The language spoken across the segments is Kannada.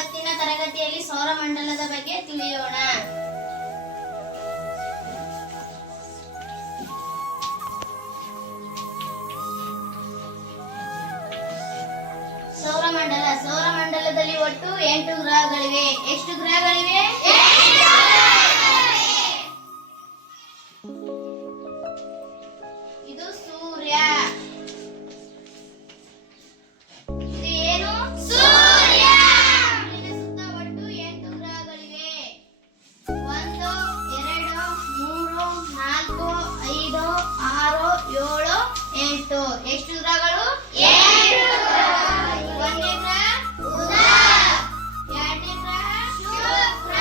ಇವತ್ತಿನ ತರಗತಿಯಲ್ಲಿ ಸೌರಮಂಡಲದ ಬಗ್ಗೆ ತಿಳಿಯೋಣ. ಸೌರಮಂಡಲದಲ್ಲಿ ಒಟ್ಟು 8 ಗ್ರಹಗಳಿವೆ. ಎಷ್ಟು ಗ್ರಹಗಳಿವೆ? ಇದು ಸೂರ್ಯ. ಇದು ಏನು? ಸೂರ್ಯ. ಸೂರ್ಯನ ಸುತ್ತ ಒಟ್ಟು 8 ಗ್ರಹಗಳಿವೆ. 1 2 3 4 5 6 7 8. ಎಷ್ಟು ಗ್ರಹಗಳು? 8 ಗ್ರಹಗಳು. ಒಂದನೇ ಗ್ರಹ ಬುಧ. ಎರಡನೇ ಗ್ರಹ ಶುಕ್ರ.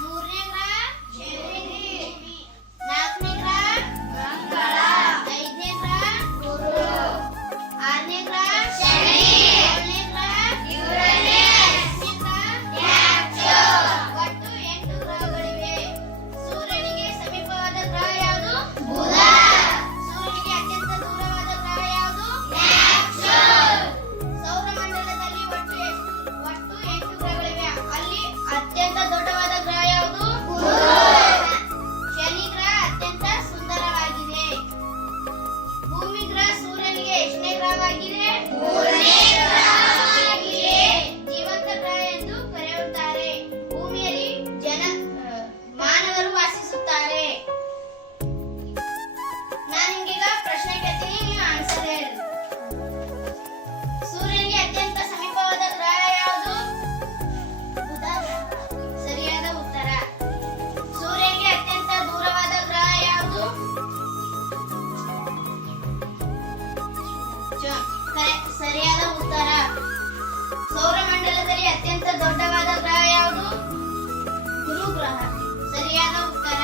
ಮೂರನೇ ಗ್ರಹ ಶನಿ. ನಾಲ್ಕನೇ ಗ್ರಹ ಮಂಗಳ. ಐದನೇ ಗ್ರಹ ಗುರು. ಆರನೇ ಗ್ರಹ ಶನಿ. ಏಳನೇ ಗ್ರಹ ಯುರೇನಸ್. ಎಂಟನೇ ಗ್ರಹ ಒಟ್ಟು 8 ಗ್ರಹಗಳಿವೆ. ಸೂರ್ಯನಿಗೆ ಸಮೀಪವಾದ ಗ್ರಹ ಯಾವುದು? ಬುಧ. ಸೂರ್ಯನಿಗೆ ಅತ್ಯಂತ ದೂರವಾದ ಗ್ರಹ ಯಾವುದು? ನೆಪ್ಚೂನ್. ಸೌರಮಂಡಲದಲ್ಲಿ ಒಟ್ಟು 8 ಗ್ರಹಗಳಿವೆ. ಅಲ್ಲಿ ಅತ್ಯಂತ ದೊಡ್ಡವಾದ ಗ್ರಹ ಯಾವುದು? ಬುಧ. ಶನಿ ಗ್ರಹ ಅತ್ಯಂತ ಸುಂದರವಾಗಿದೆ. ಭೂಮಿ ಗ್ರಹ ಸೂರ್ಯನಿಗೆ ಎಷ್ಟನೇ ಗ್ರಹವಾಗಿದೆ? ಮೂರನೇ ಗ್ರಹವಾಗಿದೆ. ಜೀವಂತ ಗ್ರಹ ಎಂದು ಕರೆಯುತ್ತಾರೆ. ಭೂಮಿಯಲ್ಲಿ ಮಾನವರು ವಾಸಿಸುತ್ತಾರೆ. ನಾನು ನಿಮ್ಗೀಗ ಪ್ರಶ್ನೆ ಕೇಳ್ತೀನಿ, ನೀವು ಆನ್ಸರ್ ಹೇಳಿ. ಸೂರ್ಯನಿಗೆ ಅತ್ಯಂತ ಸಮೀಪವಾದ ಗ್ರಹ ಯಾವುದು? ಬುಧ ಗ್ರಹ. ಸರಿಯಾದ ಉತ್ತರ. ಸೂರ್ಯನಿಗೆ ಅತ್ಯಂತ ದೂರವಾದ ಗ್ರಹ ಯಾವುದು? ಸರಿಯಾದ ಉತ್ತರ. ಸೌರಮಂಡಲದಲ್ಲಿ ಅತ್ಯಂತ ದೊಡ್ಡವಾದ ಗ್ರಹ ಯಾವುದು? ಗುರು ಗ್ರಹ. ಸರಿಯಾದ ಉತ್ತರ.